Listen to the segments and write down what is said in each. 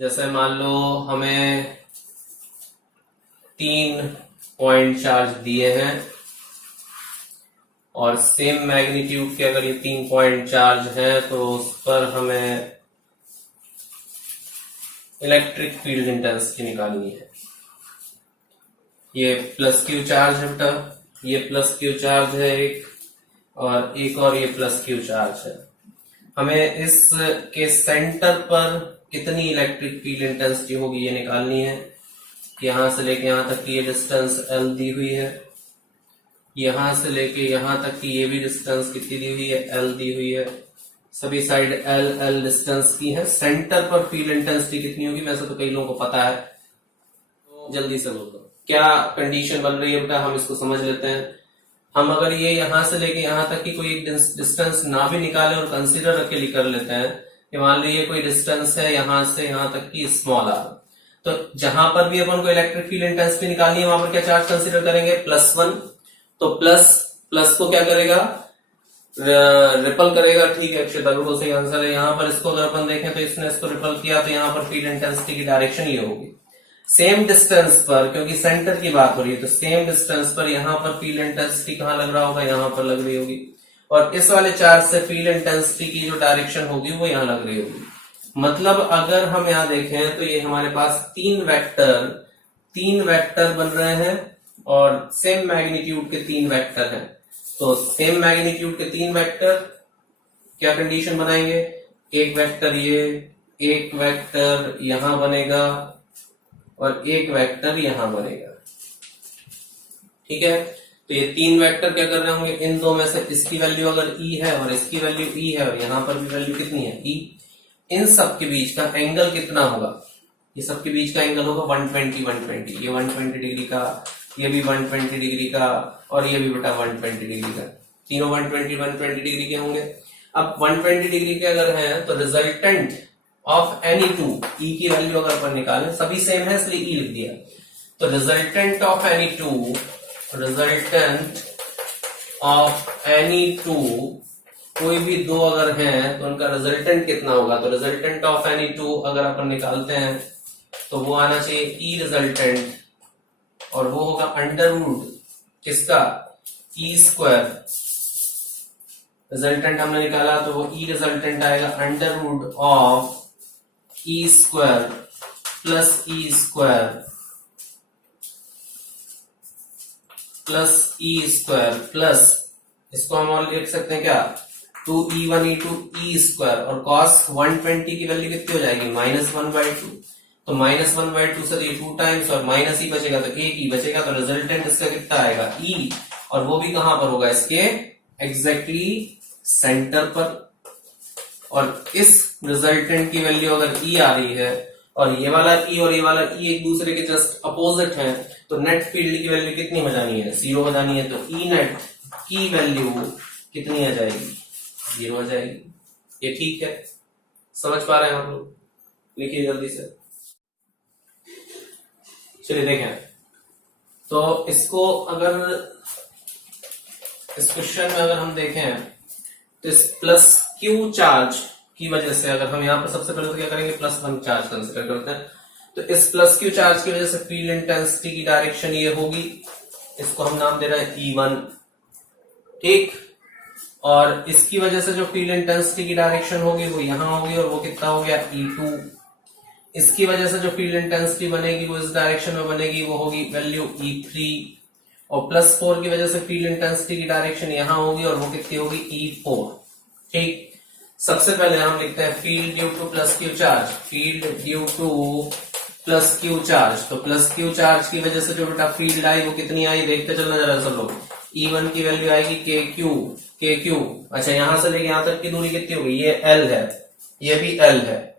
जैसे मान लो हमें 3 पॉइंट चार्ज दिए हैं और सेम मैग्नीट्यूड के अगर ये 3 पॉइंट चार्ज है तो उस पर हमें इलेक्ट्रिक फील्ड इंटेंसिटी निकालनी है। ये प्लस क्यू चार्ज है बेटा, ये प्लस क्यू चार्ज है एक और ये प्लस क्यू चार्ज है। हमें इस के सेंटर पर कितनी इलेक्ट्रिक फील्ड इंटेंसिटी होगी ये निकालनी है। यहां से लेके यहां तक की ये डिस्टेंस L दी हुई है, यहां से लेके यहां तक की ये भी डिस्टेंस कितनी दी हुई है, L दी हुई है। सभी साइड L डिस्टेंस की है। सेंटर पर फील्ड इंटेंसिटी कितनी होगी वैसे तो कई लोगों को पता है, तो जल्दी से बोल दो क्या कंडीशन बन रही है बेटा, हम इसको समझ लेते हैं। हम अगर ये यहां से लेके यहां तक की कोई डिस्टेंस ना भी निकाले और कंसीडर अकेली कर लेते हैं कि मान लीजिए कोई डिस्टेंस है यहां से यहां तक की स्मॉल r, तो जहां पर भी अपन को इलेक्ट्रिक फील्ड इंटेंसिटी निकालनी है वहां पर क्या चार्ज कंसीडर करेंगे, +1। तो प्लस को क्या करेगा, रिपल करेगा। ठीक है अक्षय, बिल्कुल सही आंसर है। यहाँ पर इसको अगर अपन देखें तो इसने इसको रिपल किया तो यहाँ पर फील्ड इंटेंसिटी की डायरेक्शन ये होगी। सेम डिस्टेंस पर, क्योंकि सेंटर की बात हो रही है, तो सेम डिस्टेंस पर यहाँ पर फील्ड इंटेंसिटी कहाँ लग रहा होगा, यहाँ पर लग रही होगी। और इस वाले चार्ज से फील्ड इंटेंसिटी की जो डायरेक्शन होगी वो यहाँ लग रही होगी। मतलब अगर हम यहाँ देखें तो ये हमारे पास तीन वेक्टर बन रहे हैं और सेम मैग्नीट्यूड के 3 वेक्टर हैं। तो सेम मैग्नीट्यूड के 3 वेक्टर क्या कंडीशन बनाएंगे, एक वेक्टर ये, एक वेक्टर यहां बनेगा और एक वेक्टर यहां बनेगा। ठीक है, तो ये 3 वेक्टर क्या कर रहे होंगे, इन दो में से इसकी वैल्यू अगर E है और इसकी वैल्यू E है और यहां पर भी वैल्यू कितनी है E, इन सब के बीच का एंगल कितना होगा, ये सब के बीच का एंगल होगा 120, ये 120 डिग्री का, ये भी 120 डिग्री का और ये भी बेटा 120 डिग्री का। तीनों 120 डिग्री के होंगे। अब 120 डिग्री के अगर हैं तो resultant of any two, E की वैल्यू अगर अपन निकालें, सभी सेम है इसलिए E लिख दिया, तो रिजल्टेंट ऑफ एनी टू कोई भी दो अगर हैं तो उनका रिजल्टेंट कितना होगा। तो रिजल्टेंट ऑफ एनी टू अगर अपन निकालते हैं तो वो आना चाहिए E रिजल्टेंट, और वो होगा अंडर रूट किसका, E²। रिजल्टेंट हमने निकाला तो वो E रिजल्टेंट आएगा under root of E² plus इसको हम और लिख सकते हैं क्या, 2E1 E2 E², और cos 120 की वैल्यू कितनी हो जाएगी, -1/2। तो -1/2 से 2 टाइम्स और माइनस ही बचेगा तो एक ही बचेगा, तो रिजल्टेंट इसका कितना आएगा E, और वो भी कहां पर होगा, इसके एग्जैक्टली सेंटर पर। और इस रिजल्टेंट की वैल्यू अगर E आ रही है और ये वाला E और ये वाला E एक दूसरे के जस्ट अपोजिट है, तो नेट फील्ड की वैल्यू कितनी हो जानी है, 0 हो जानी है। तो E नेट की वैल्यू कितनी आ जाएगी, 0 हो जाएगी। ये ठीक है, समझ पा रहे हैं आप लोग, लिखिए जल्दी से। चलिए देखें, तो इसको अगर इस क्वेश्चन में अगर हम देखें तो इस प्लस क्यू चार्ज की वजह से अगर हम यहाँ पर सबसे पहले तो क्या करेंगे, +1 चार्ज कंसिडर करते हैं। तो इस प्लस क्यू चार्ज की वजह से फील्ड इंटेंसिटी की डायरेक्शन ये होगी, इसको हम नाम दे रहे हैं E1। ठीक, और इसकी वजह से जो फील्ड इंटेंसिटी की डायरेक्शन होगी वो यहां होगी और वो कितना हो गया, E2। इसकी वजह से जो फील्ड इंटेंसिटी बनेगी वो इस डायरेक्शन में बनेगी, वो होगी वैल्यू E3। और +4 की वजह से फील्ड इंटेंसिटी की डायरेक्शन यहां होगी और वो कितनी होगी, E4। ठीक, सबसे पहले हम लिखते हैं field due two plus Q charge, field due two plus Q charge. तो प्लस क्यू चार्ज की वजह से जो बेटा फील्ड आई वो कितनी आई, देखते चलना जरा सब लोग। E1 की वैल्यू आएगी KQ। अच्छा, यहां से लेके यहां तक की दूरी कितनी होगी, ये L है, ये भी L है,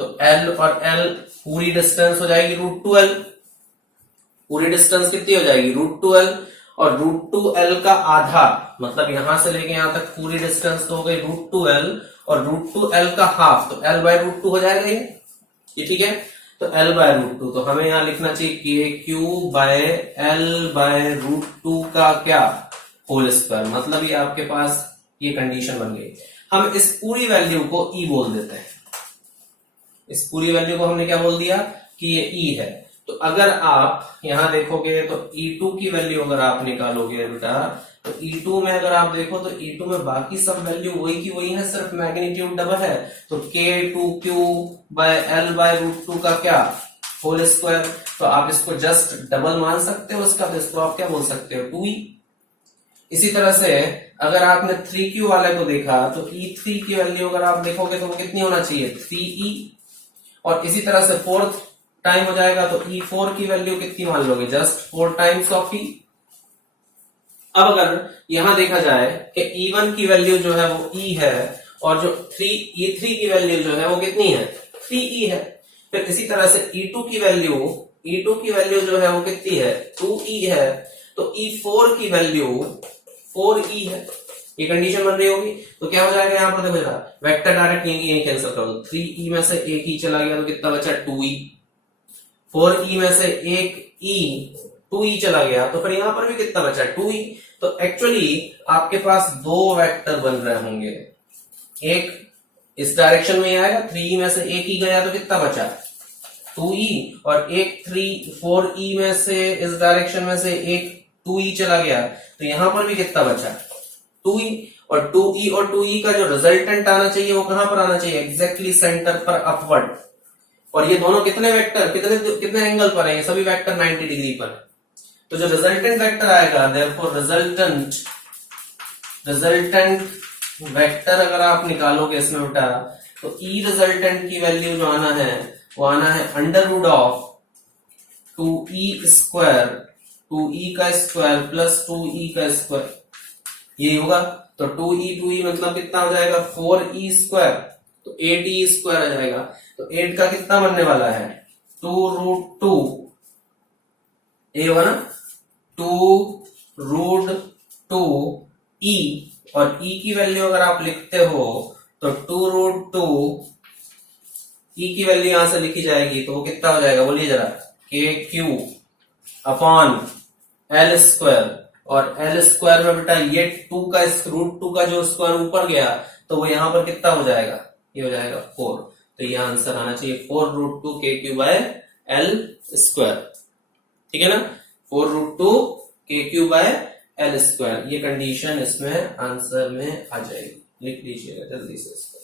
तो L और L पूरी डिस्टेंस हो जाएगी √2L। पूरी डिस्टेंस कितनी हो जाएगी, √2L, और √2L का आधा, मतलब यहां से लेके यहां तक पूरी डिस्टेंस तो हो गई √2L, और √2L का हाफ, तो L/√2 हो जाएगा ये ठीक है। तो L/√2, तो हमें यहां लिखना चाहिए KQ/L/√2 का क्या, होल स्क्वायर। मतलब ये आपके पास ये कंडीशन बन गई। हम इस पूरी वैल्यू को E बोल देते हैं, इस पूरी वैल्यू को हमने क्या बोल दिया कि ये ई है। तो अगर आप यहां देखोगे तो E2 की वैल्यू अगर आप निकालोगे बेटा, तो E2 में अगर आप देखो तो E2 में बाकी सब वैल्यू वही की वही है, सिर्फ मैग्नीट्यूड डबल है। तो K2Q bye L by root 2 का क्या होल स्क्वायर। तो आप इसको जस्ट डबल मान सकते हो उसका, तो इसको आप क्या बोल सकते हो 2E। इसी तरह से अगर आपने 3Q वाले को देखा तो E3 की वैल्यू अगर आप देखोगे तो वो कितनी होना चाहिए 3E। और इसी तरह से फोर्थ टाइम हो जाएगा तो E4 की वैल्यू कितनी मान लोगे, जस्ट 4 टाइम्स ऑफ E। अब अगर यहां देखा जाए कि E1 की वैल्यू जो है वो E है और जो E3 की वैल्यू जो है वो कितनी है 3E है। फिर इसी तरह से E2 की वैल्यू जो है वो कितनी है 2E है। तो E4 की वैल्यू 4E है। ये कंडीशन बन रही होगी। तो क्या हो जाएगा यहाँ पर देखो जरा, वेक्टर डायरेक्ट यही कैंसिल कर दो। 3E में से एक E चला गया तो कितना बचा 2E। 4E में से एक E 2E चला गया तो फिर यहां पर भी कितना बचा 2E। तो एक्चुअली आपके पास दो वेक्टर बन रहे होंगे, एक इस डायरेक्शन में आएगा 3E में से एक E गया तो कितना बचा 2E, और एक 4E में से इस डायरेक्शन में से एक 2E चला गया तो यहां पर भी कितना बचा 2E। और 2E और 2E का जो रिजल्टेंट आना चाहिए वो कहां पर आना चाहिए, एग्जैक्टली सेंटर पर अपवर्ड। और ये दोनों कितने वेक्टर कितने एंगल पर है, ये सभी वेक्टर 90 डिग्री पर है। तो जो रिजल्टेंट वेक्टर आएगा, देयरफॉर रिजल्टेंट वेक्टर अगर आप निकालोगे इसमें बेटा, तो ई रिजल्टेंट की वैल्यू जो आना है वो आना है under root of 2E square, 2E का स्क्वायर प्लस 2E का स्क्वायर, ये होगा। तो 2E मतलब कितना हो जाएगा 4E स्क्वायर, तो 8E स्क्वायर आ जाएगा। तो 8 का कितना बनने वाला है 2√2, ये होगा ना 2√2E। और E की वैल्यू अगर आप लिखते हो तो 2√2 E की वैल्यू यहां से लिखी जाएगी तो वो कितना हो जाएगा बोलिए जरा, KQ अपॉन L स्क्वायर। और L स्क्वायर में बेटा ये 2 का √2 का जो स्क्वायर ऊपर गया तो वो यहां पर कितना हो जाएगा, ये हो जाएगा 4। तो ये आंसर आना चाहिए 4√2 KQ बाय L स्क्वायर, ठीक है ना, 4√2 KQ बाय L स्क्वायर। ये कंडीशन इसमें आंसर में आ जाएगी, लिख लीजिएगा जल्दी से इसको।